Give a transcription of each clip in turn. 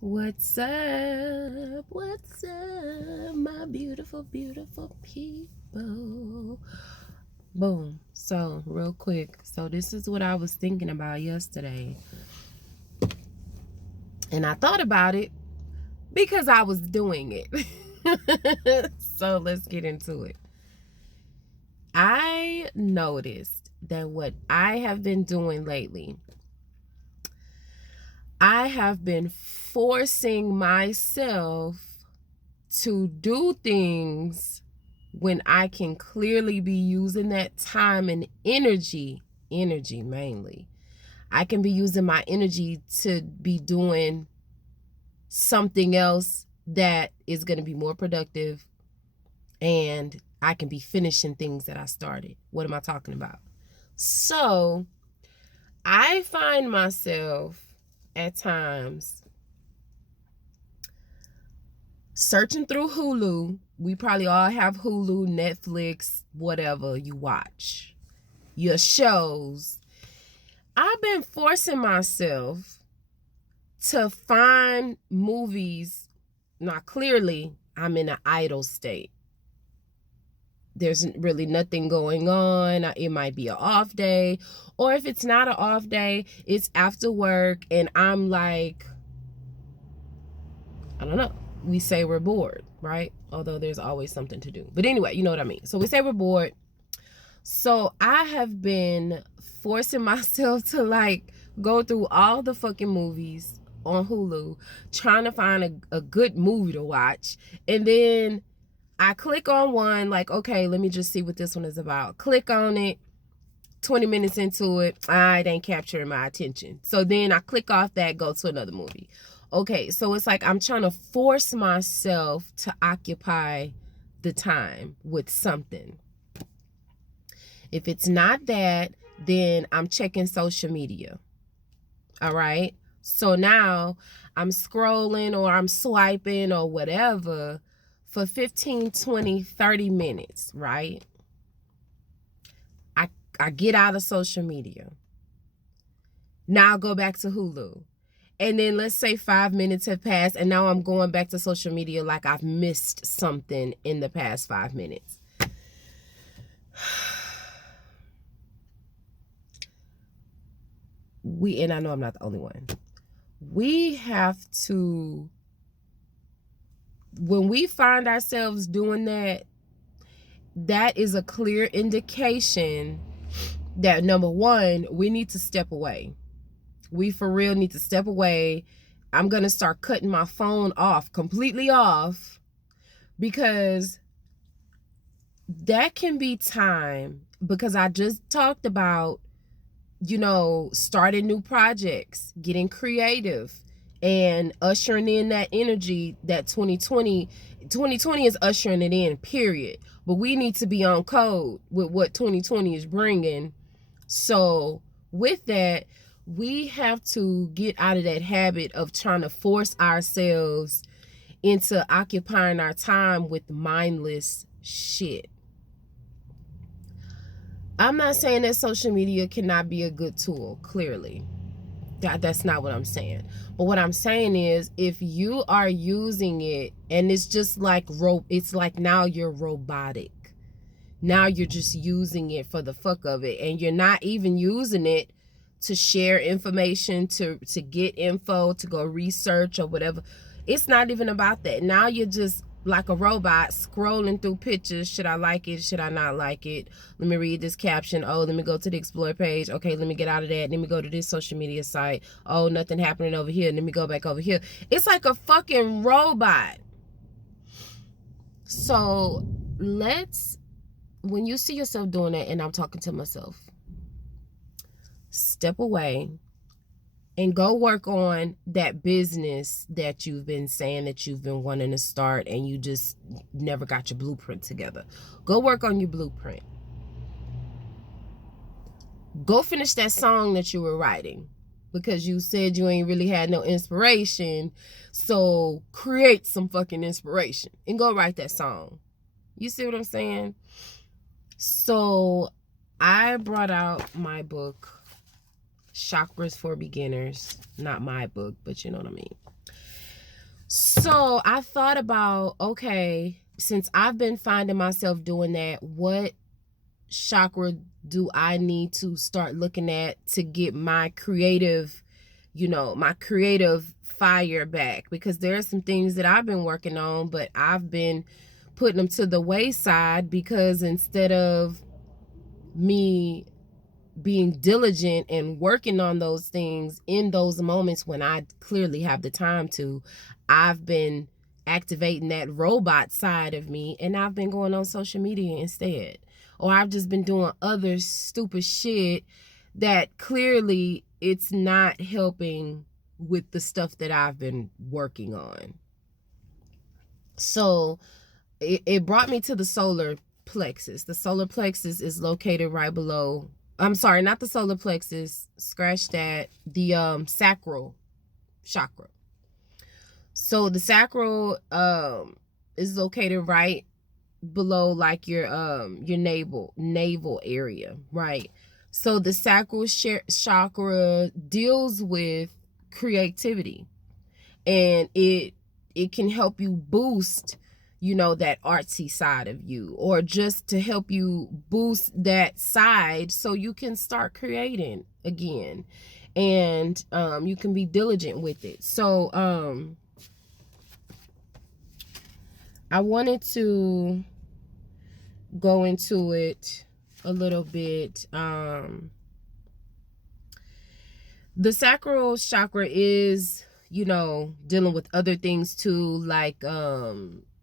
What's up? What's up, my beautiful, beautiful people? Boom. So, real quick. So, this is what I was thinking about yesterday. And I thought about it because I was doing it. So, let's get into it. I noticed that what I have been doing lately, I have been forcing myself to do things when I can clearly be using that time and energy mainly. I can be using my energy to be doing something else that is going to be more productive, and I can be finishing things that I started. What am I talking about? So, I find myself at times searching through Hulu. We probably all have Hulu, Netflix, whatever you watch, your shows. I've been forcing myself to find movies. Now, clearly, I'm in an idle state. There's really nothing going on. It might be an off day. Or if it's not an off day, it's after work and I'm like, I don't know. We say we're bored, right? Although there's always something to do. But anyway, you know what I mean. So we say we're bored. So I have been forcing myself to like go through all the fucking movies on Hulu, trying to find a good movie to watch. And then I click on one, like, okay, let me just see what this one is about. Click on it. 20 minutes into it, it ain't capturing my attention. So then I click off that, go to another movie. Okay, so it's like I'm trying to force myself to occupy the time with something. If it's not that, then I'm checking social media. All right. So now I'm scrolling or I'm swiping or whatever for 15, 20, 30 minutes, right? I get out of social media. Now I'll go back to Hulu. And then let's say 5 minutes have passed and now I'm going back to social media like I've missed something in the past 5 minutes. And I know I'm not the only one. We have to, when we find ourselves doing that, that is a clear indication that, number one, we need to step away. We for real need to step away. I'm going to start cutting my phone off, completely off, because that can be time. Because I just talked about, starting new projects, getting creative, and ushering in that energy that 2020 is ushering it in, period. But we need to be on code with what 2020 is bringing. So with that, we have to get out of that habit of trying to force ourselves into occupying our time with mindless shit. I'm not saying that social media cannot be a good tool, clearly. That's not what I'm saying. But what I'm saying is, if you are using it and it's just like it's like now you're robotic. Now you're just using it for the fuck of it, and you're not even using it to share information, to get info, to go research or whatever. It's not even about that. Now you're just like a robot scrolling through pictures. Should I like it? Should I not like it? Let me read this caption. Oh, let me go to the explore page. Okay, let me get out of that. Let me go to this social media site. Oh, nothing happening over here. Let me go back over here. It's like a fucking robot. So when you see yourself doing that, and I'm talking to myself, step away and go work on that business that you've been saying that you've been wanting to start and you just never got your blueprint together. Go work on your blueprint. Go finish that song that you were writing because you said you ain't really had no inspiration. So create some fucking inspiration and go write that song. You see what I'm saying? So I brought out my book, Chakras for Beginners. Not my book, but you know what I mean. So I thought about, okay, since I've been finding myself doing that, what chakra do I need to start looking at to get my creative, my creative fire back? Because there are some things that I've been working on, but I've been putting them to the wayside because instead of me being diligent and working on those things in those moments when I clearly have the time to, I've been activating that robot side of me, and I've been going on social media instead. Or I've just been doing other stupid shit that clearly it's not helping with the stuff that I've been working on. So it brought me to the solar plexus. The solar plexus is located right below, I'm sorry, not the solar plexus, scratch that, the sacral chakra. So the sacral is located right below like your navel area, right? So the sacral chakra deals with creativity, and it can help you boost that artsy side of you, or just to help you boost that side so you can start creating again, and you can be diligent with it. So I wanted to go into it a little bit. The sacral chakra is dealing with other things too, like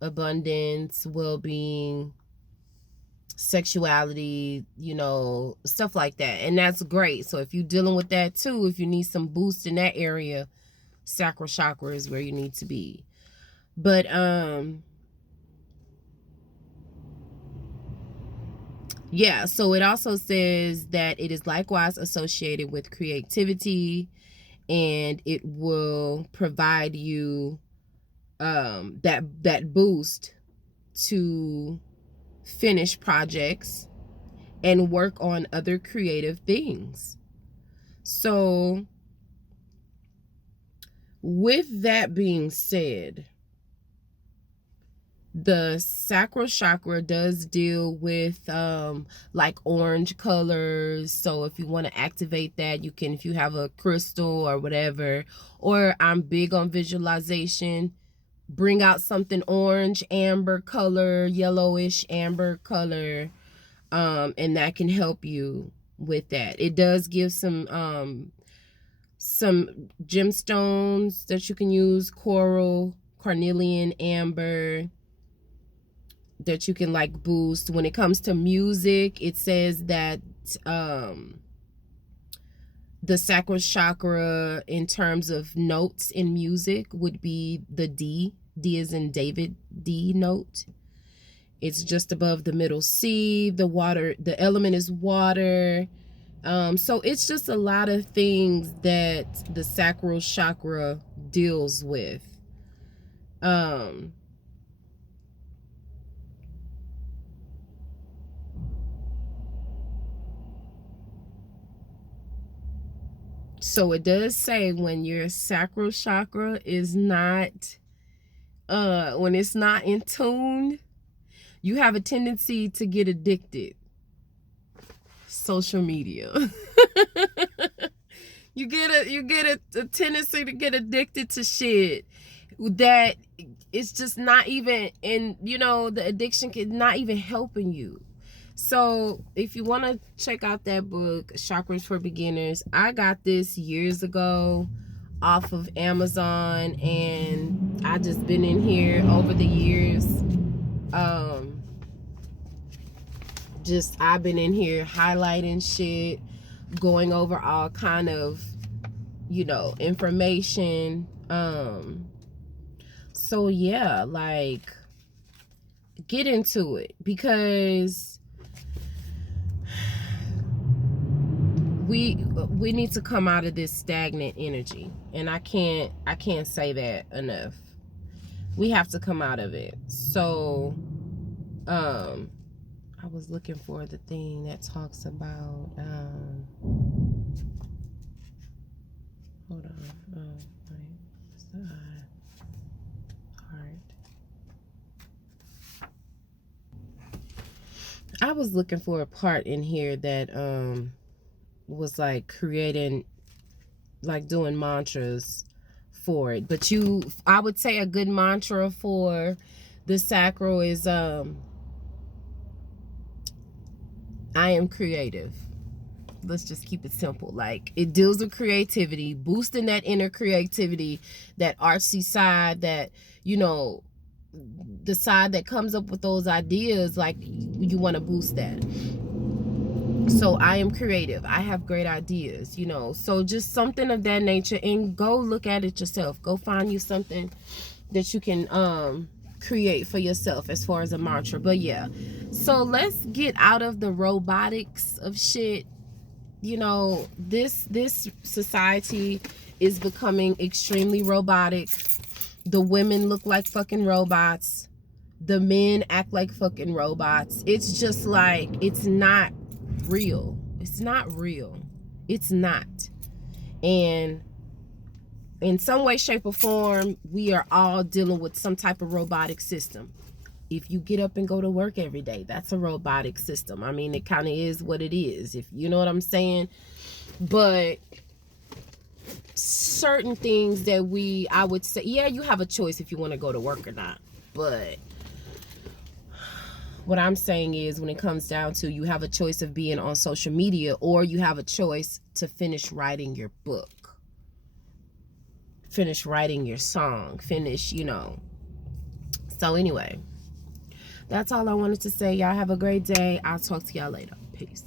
abundance, well-being, sexuality, stuff like that, and that's great. So if you're dealing with that too, if you need some boost in that area, sacral chakra is where you need to be. But yeah, so it also says that it is likewise associated with creativity, and it will provide you that boost to finish projects and work on other creative things. So with that being said, the sacral chakra does deal with like orange colors. So if you want to activate that, you can, if you have a crystal or whatever. Or I'm big on visualization, bring out something orange, amber color, yellowish amber color, and that can help you with that. It does give some gemstones that you can use, coral, carnelian, amber, that you can like boost. When it comes to music, it says that the sacral chakra in terms of notes in music would be the D as in David, D note. It's just above the middle C. The water, the element is water. So it's just a lot of things that the sacral chakra deals with. So it does say when your sacral chakra is not, when it's not in tune, you have a tendency to get addicted. Social media. you get a tendency to get addicted to shit that it's just not even, and the addiction can not even helping you. So if you want to check out that book, Chakras for Beginners, I got this years ago off of Amazon, and I just been in here over the years. I've been in here highlighting shit, going over all kind of, information. So yeah, like, get into it, because we need to come out of this stagnant energy, and I can't say that enough. We have to come out of it. So I was looking for the thing that talks about hold on, wait, what's the was looking for a part in here that was like creating, like doing mantras for it. But I would say a good mantra for the sacral is I am creative. Let's just keep it simple. Like, it deals with creativity, boosting that inner creativity, that artsy side, that, you know, the side that comes up with those ideas. Like, you want to boost that. So I am creative. I have great ideas, you know. So just something of that nature, and go look at it yourself. Go find you something that you can create for yourself as far as a mantra. But yeah, so let's get out of the robotics of shit. You know, this society is becoming extremely robotic. The women look like fucking robots. The men act like fucking robots. It's just like, it's not real. It's not real. It's not. And in some way, shape, or form, we are all dealing with some type of robotic system. If you get up and go to work every day, that's a robotic system. I mean, it kind of is what it is, if you know what I'm saying. But certain things that I would say, yeah, you have a choice if you want to go to work or not. But what I'm saying is, when it comes down to, you have a choice of being on social media, or you have a choice to finish writing your book, finish writing your song, finish, you know. So anyway, that's all I wanted to say. Y'all have a great day. I'll talk to y'all later. Peace.